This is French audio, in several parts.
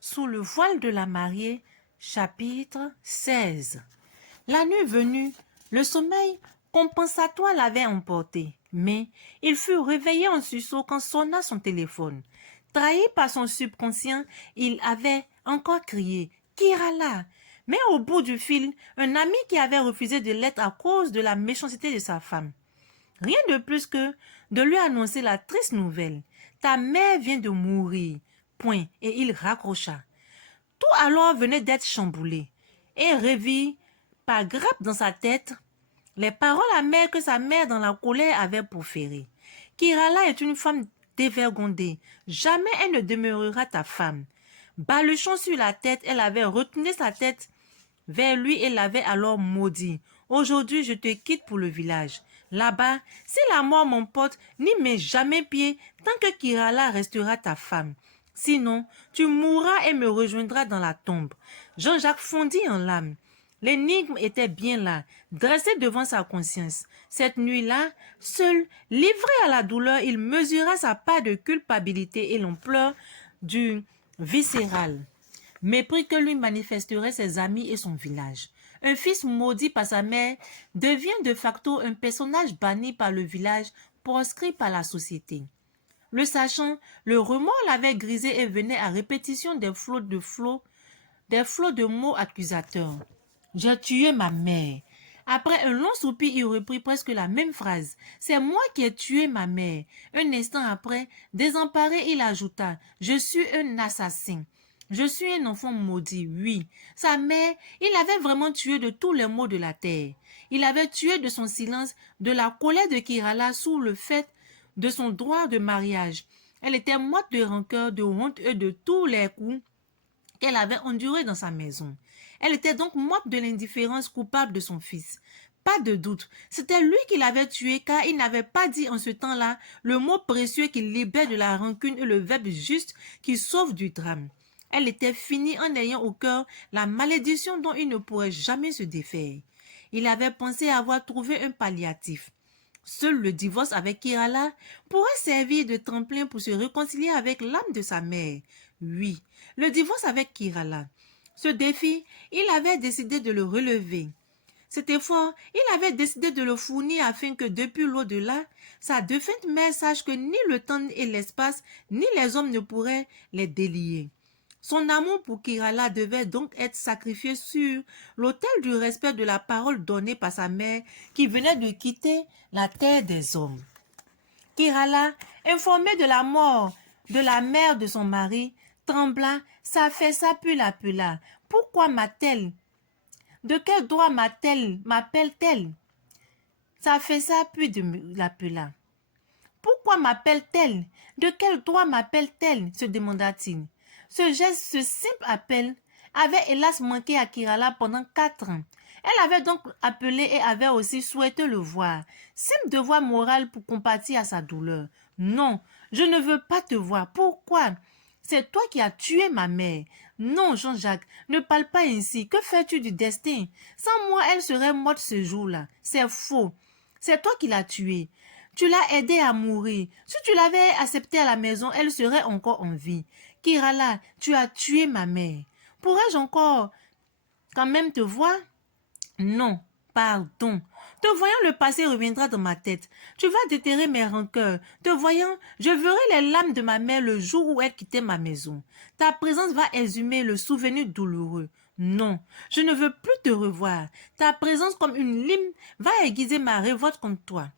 Sous le voile de la mariée, chapitre 16. La nuit venue, le sommeil compensatoire l'avait emporté, mais il fut réveillé en sursaut quand sonna son téléphone. Trahi par son subconscient, il avait encore crié « Kirala !» Mais au bout du fil, un ami qui avait refusé de l'être à cause de la méchanceté de sa femme. Rien de plus que de lui annoncer la triste nouvelle. Ta mère vient de mourir. Point. Et il raccrocha. Tout alors venait d'être chamboulé. Et revit par grappe dans sa tête les paroles amères que sa mère dans la colère avait proférées. Kirala est une femme dévergondée. Jamais elle ne demeurera ta femme. Baluchon sur la tête, elle avait retourné sa tête vers lui et l'avait alors maudit. Aujourd'hui, je te quitte pour le village. Là-bas, si la mort m'emporte, n'y mets jamais pied tant que Kirala restera ta femme. Sinon, tu mourras et me rejoindras dans la tombe. Jean-Jacques fondit en larmes. L'énigme était bien là, dressée devant sa conscience. Cette nuit-là, seul, livré à la douleur, il mesura sa part de culpabilité et l'ampleur du viscéral mépris que lui manifesteraient ses amis et son village. Un fils maudit par sa mère devient de facto un personnage banni par le village, proscrit par la société. Le sachant, le remords l'avait grisé et venait à répétition des flots de mots accusateurs. J'ai tué ma mère. Après un long soupir, il reprit presque la même phrase. C'est moi qui ai tué ma mère. Un instant après, désemparé, il ajouta, je suis un assassin. Je suis un enfant maudit, oui. Sa mère, il avait vraiment tué de tous les maux de la terre. Il avait tué de son silence, de la colère de Kirala sous le fait de son droit de mariage. Elle était morte de rancœur, de honte et de tous les coups qu'elle avait endurés dans sa maison. Elle était donc morte de l'indifférence coupable de son fils. Pas de doute, c'était lui qui l'avait tué car il n'avait pas dit en ce temps-là le mot précieux qui libère de la rancune et le verbe juste qui sauve du drame. Elle était finie en ayant au cœur la malédiction dont il ne pourrait jamais se défaire. Il avait pensé avoir trouvé un palliatif. Seul le divorce avec Kirala pourrait servir de tremplin pour se réconcilier avec l'âme de sa mère. Oui, le divorce avec Kirala. Ce défi, il avait décidé de le relever. Cet effort, il avait décidé de le fournir afin que depuis l'au-delà, sa défunte mère sache que ni le temps et l'espace, ni les hommes ne pourraient les délier. Son amour pour Kirala devait donc être sacrifié sur l'autel du respect de la parole donnée par sa mère qui venait de quitter la terre des hommes. Kirala, informée de la mort de la mère de son mari, trembla, s'affaissa puis l'appela. Pourquoi m'a-t-elle? De quel droit m'appelle-t-elle? S'affaissa puis l'appela. Pourquoi m'appelle-t-elle? De quel droit m'appelle-t-elle? Se demanda-t-il. Ce geste, ce simple appel, avait hélas manqué à Kirala pendant 4 ans. Elle avait donc appelé et avait aussi souhaité le voir. Simple devoir moral pour compatir à sa douleur. Non, je ne veux pas te voir. Pourquoi? C'est toi qui as tué ma mère. Non, Jean-Jacques, ne parle pas ainsi. Que fais-tu du destin? Sans moi, elle serait morte ce jour-là. C'est faux. C'est toi qui l'as tuée. Tu l'as aidée à mourir. Si tu l'avais acceptée à la maison, elle serait encore en vie. Kirala, tu as tué ma mère. Pourrais-je encore quand même te voir? Non, pardon. Te voyant, le passé reviendra dans ma tête. Tu vas déterrer mes rancœurs. Te voyant, je verrai les larmes de ma mère le jour où elle quittait ma maison. Ta présence va exhumer le souvenir douloureux. Non, je ne veux plus te revoir. Ta présence comme une lime va aiguiser ma révolte contre toi.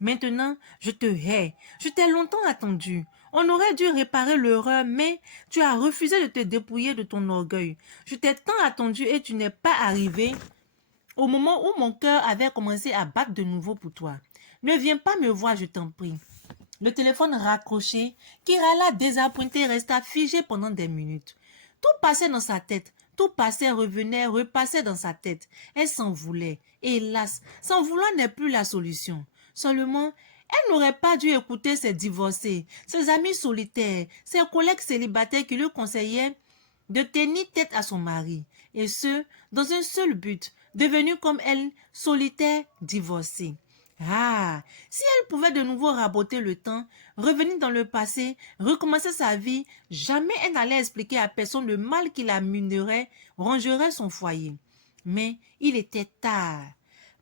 Maintenant, je te hais. Je t'ai longtemps attendu. On aurait dû réparer l'erreur, mais tu as refusé de te dépouiller de ton orgueil. Je t'ai tant attendu et tu n'es pas arrivé au moment où mon cœur avait commencé à battre de nouveau pour toi. Ne viens pas me voir, je t'en prie. Le téléphone raccroché, Kirala désappointée resta figée pendant des minutes. Tout passait dans sa tête. Tout passait, revenait, repassait dans sa tête. Elle s'en voulait. Hélas, s'en vouloir n'est plus la solution. Seulement, elle n'aurait pas dû écouter ses divorcés, ses amis solitaires, ses collègues célibataires qui lui conseillaient de tenir tête à son mari, et ce, dans un seul but, devenue comme elle, solitaire, divorcée. Ah, si elle pouvait de nouveau raboter le temps, revenir dans le passé, recommencer sa vie, jamais elle n'allait expliquer à personne le mal qui la minerait, rongerait son foyer. Mais il était tard.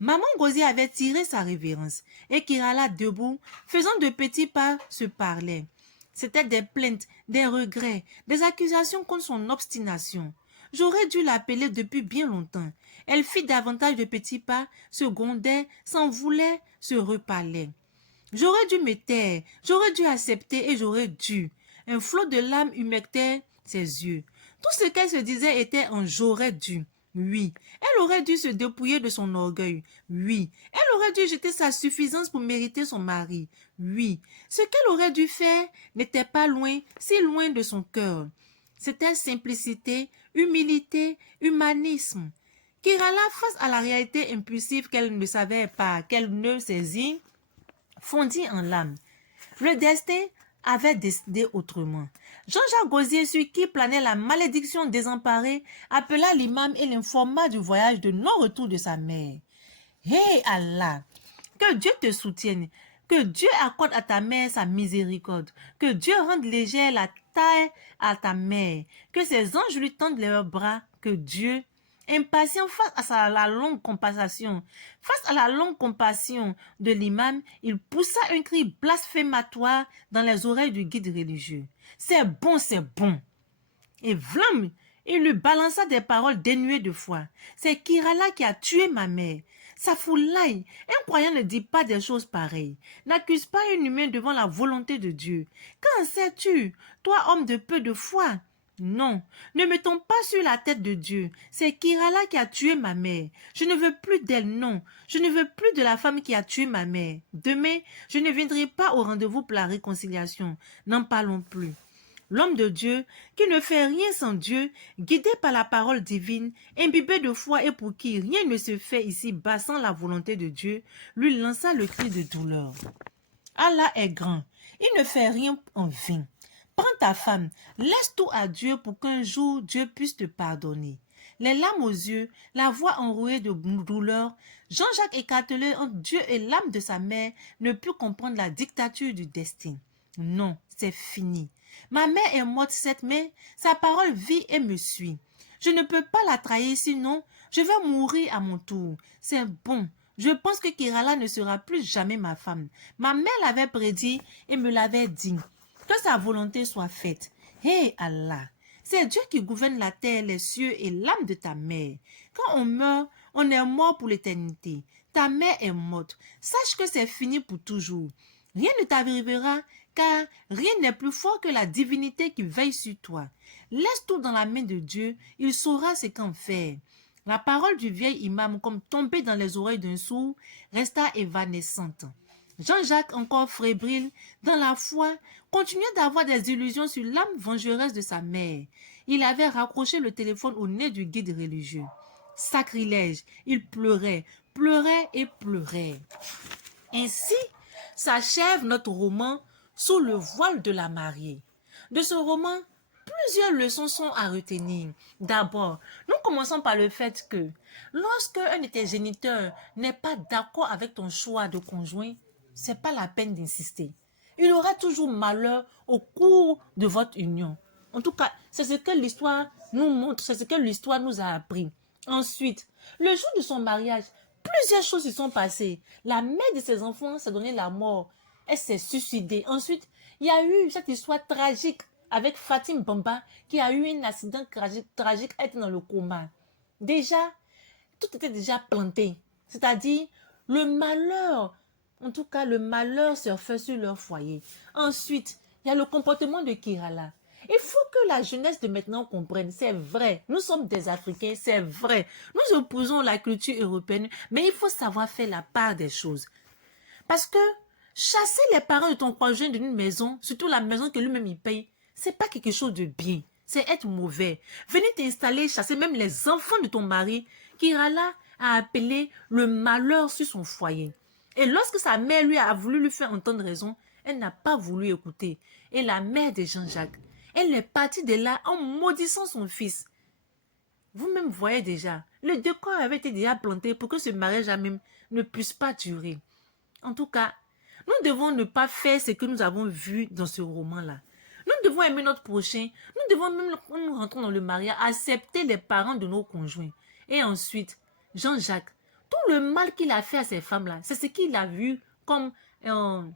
Maman Gosier avait tiré sa révérence et Kirala debout, faisant de petits pas, se parlait. C'était des plaintes, des regrets, des accusations contre son obstination. J'aurais dû l'appeler depuis bien longtemps. Elle fit davantage de petits pas, se grondait, s'en voulait, se reparlait. J'aurais dû me taire, j'aurais dû accepter et j'aurais dû. Un flot de larmes humectait ses yeux. Tout ce qu'elle se disait était un j'aurais dû. Oui, elle aurait dû se dépouiller de son orgueil. Oui, elle aurait dû jeter sa suffisance pour mériter son mari. Oui, ce qu'elle aurait dû faire n'était pas loin, si loin de son cœur. C'était simplicité, humilité, humanisme. Kirala, face à la réalité impulsive qu'elle ne savait pas, qu'elle ne saisit, fondit en larmes. Le destin avait décidé autrement. Jean-Jacques Gosier, sur qui planait la malédiction désemparée, appela l'imam et l'informa du voyage de non-retour de sa mère. Hé Allah, que Dieu te soutienne, que Dieu accorde à ta mère sa miséricorde, que Dieu rende légère la taille à ta mère, que ses anges lui tendent leurs bras, que Dieu, impatient face à la longue compassion, de l'imam, il poussa un cri blasphématoire dans les oreilles du guide religieux. C'est bon, c'est bon. Et vlam, il lui balança des paroles dénuées de foi. C'est Kirala qui a tué ma mère. Ça foulaille. Un croyant ne dit pas des choses pareilles. N'accuse pas un humain devant la volonté de Dieu. Qu'en sais-tu, toi homme de peu de foi? Non, ne me tombe pas sur la tête de Dieu. C'est Kirala qui a tué ma mère. Je ne veux plus d'elle, non. Je ne veux plus de la femme qui a tué ma mère. Demain, je ne viendrai pas au rendez-vous pour la réconciliation. N'en parlons plus. L'homme de Dieu, qui ne fait rien sans Dieu, guidé par la parole divine, imbibé de foi et pour qui rien ne se fait ici-bas sans la volonté de Dieu, lui lança le cri de douleur. Allah est grand, il ne fait rien en vain. Prends ta femme, laisse tout à Dieu pour qu'un jour Dieu puisse te pardonner. Les larmes aux yeux, la voix enrouée de douleur, Jean-Jacques écartelé entre Dieu et l'âme de sa mère ne put comprendre la dictature du destin. Non, c'est fini. Ma mère est morte cette mai, sa parole vit et me suit. Je ne peux pas la trahir, sinon je vais mourir à mon tour. C'est bon. Je pense que Kirala ne sera plus jamais ma femme. Ma mère l'avait prédit et me l'avait dit. Que sa volonté soit faite. Hé Allah, c'est Dieu qui gouverne la terre, les cieux et l'âme de ta mère. Quand on meurt, on est mort pour l'éternité. Ta mère est morte. Sache que c'est fini pour toujours. Rien ne t'arrivera, car rien n'est plus fort que la divinité qui veille sur toi. Laisse tout dans la main de Dieu, il saura ce qu'en faire. La parole du vieil imam, comme tombée dans les oreilles d'un sourd, resta évanescente. Jean-Jacques, encore fébrile dans la foi, continuait d'avoir des illusions sur l'âme vengeresse de sa mère. Il avait raccroché le téléphone au nez du guide religieux. Sacrilège, il pleurait, pleurait et pleurait. Ainsi s'achève notre roman Sous le voile de la mariée. De ce roman, plusieurs leçons sont à retenir. D'abord, nous commençons par le fait que lorsque un de tes géniteurs n'est pas d'accord avec ton choix de conjoint, c'est pas la peine d'insister. Il y aura toujours malheur au cours de votre union. En tout cas, c'est ce que l'histoire nous montre, c'est ce que l'histoire nous a appris. Ensuite, le jour de son mariage, plusieurs choses se sont passées. La mère de ses enfants s'est donné la mort. Elle s'est suicidée. Ensuite, il y a eu cette histoire tragique avec Fatim Bamba qui a eu un accident tragique, elle était dans le coma. Déjà, tout était déjà planté. C'est-à-dire, le malheur, en tout cas, le malheur surfait sur leur foyer. Ensuite, il y a le comportement de Kirala. Il faut que la jeunesse de maintenant comprenne, c'est vrai, nous sommes des Africains, c'est vrai. Nous opposons la culture européenne, mais il faut savoir faire la part des choses. Parce que chasser les parents de ton conjoint d'une maison, surtout la maison que lui-même il paye, c'est pas quelque chose de bien. C'est être mauvais. Venir t'installer, chasser même les enfants de ton mari, Kirala a appelé le malheur sur son foyer. Et lorsque sa mère lui a voulu lui faire entendre raison, elle n'a pas voulu écouter. Et la mère de Jean-Jacques, elle est partie de là en maudissant son fils. Vous-même voyez déjà, le décor avait été déjà planté pour que ce mariage même ne puisse pas durer. En tout cas, nous devons ne pas faire ce que nous avons vu dans ce roman-là. Nous devons aimer notre prochain. Nous devons même, quand nous rentrons dans le mariage, accepter les parents de nos conjoints. Et ensuite, Jean-Jacques, tout le mal qu'il a fait à ces femmes-là, c'est ce qu'il a vu comme un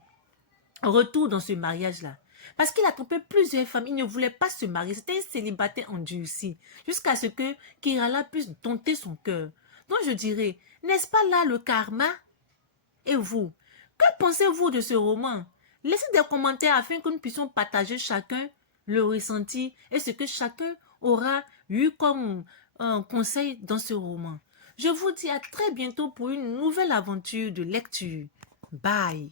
retour dans ce mariage-là. Parce qu'il a trompé plusieurs femmes, il ne voulait pas se marier. C'était un célibataire endurci. Jusqu'à ce que Kerala puisse dompter son cœur. Donc je dirais, n'est-ce pas là le karma? Et vous, que pensez-vous de ce roman? Laissez des commentaires afin que nous puissions partager chacun le ressenti et ce que chacun aura eu comme un conseil dans ce roman. Je vous dis à très bientôt pour une nouvelle aventure de lecture. Bye!